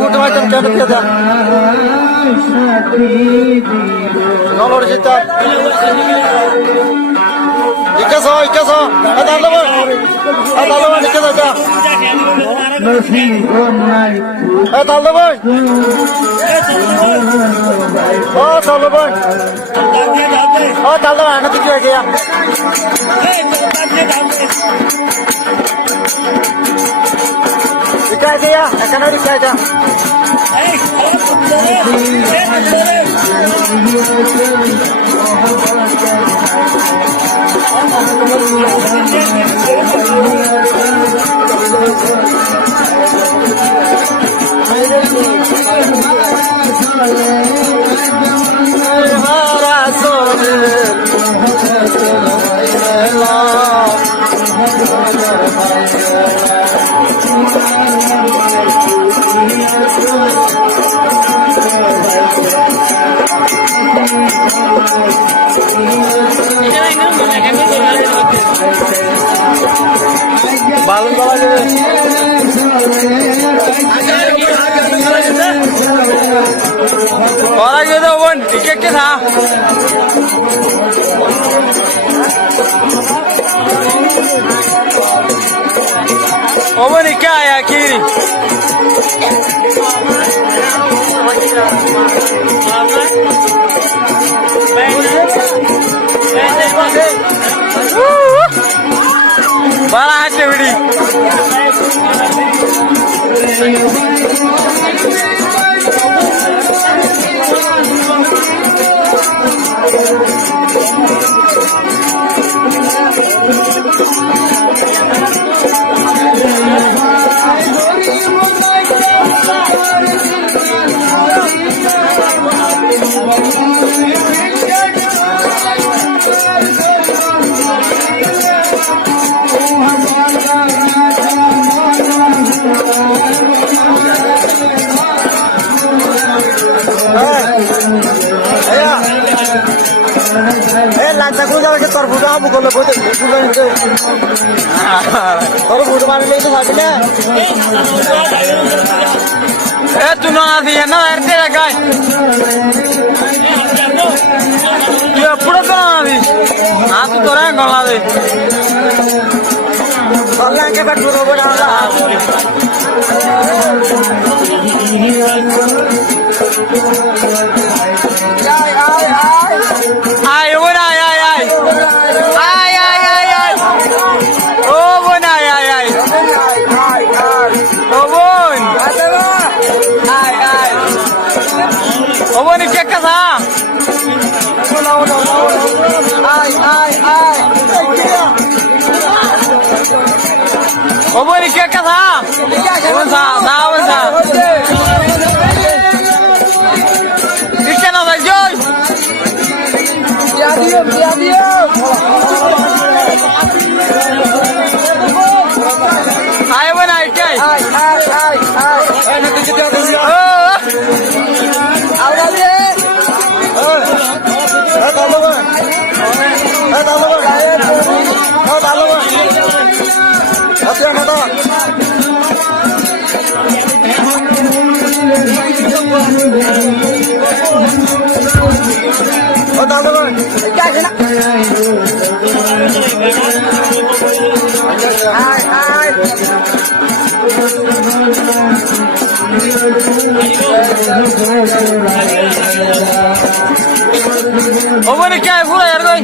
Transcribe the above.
ফুটে মারতাম কেন নলর জিতা ইকাস ইকাস দালব দালব নিকে দাদা দালব ও দালব ও দালব আনা দিকে গিয়া দিখাই দিয়া এখানে দিখাই যা balon bawa dulu. Orang itu pun tiket kita. Oh ini kaya kiri. Bala hati beri. Aku jalan ke terbuka, aku kalau boleh bukan itu. Kalau bukan mana itu saja. Tu nak dia na RT lagi. Dia pura kan ni. Aku tu orang kalau ni. Kalau ke kat dulu berada. Apa ni kek kah? Awan sah. Ikan apa joy? Dia. Ayo mana ikan? Ay. Nak kita dia. Awal dia. Hai. ওখানে কে পুরো আর কই